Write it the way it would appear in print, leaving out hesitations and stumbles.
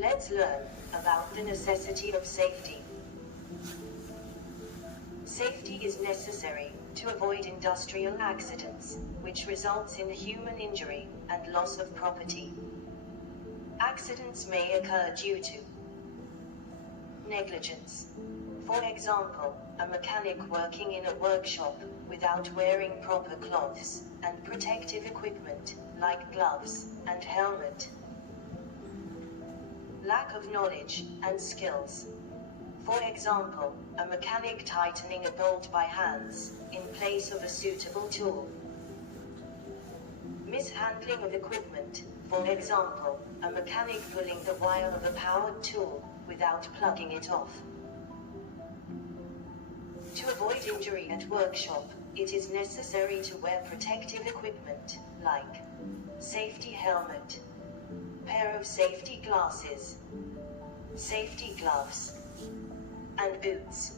Let's learn about the necessity of safety. Safety is necessary to avoid industrial accidents, which results in human injury and loss of property. Accidents may occur due to negligence. For example, a mechanic working in a workshop without wearing proper cloths and protective equipment, like gloves and helmet. Lack of knowledge and skills. For example, a mechanic tightening a bolt by hands, in place of a suitable tool. Mishandling of equipment. For example, a mechanic pulling the wire of a powered tool, without plugging it off. To avoid injury at workshop, it is necessary to wear protective equipment, like safety helmet, pair of safety glasses, safety gloves, and boots.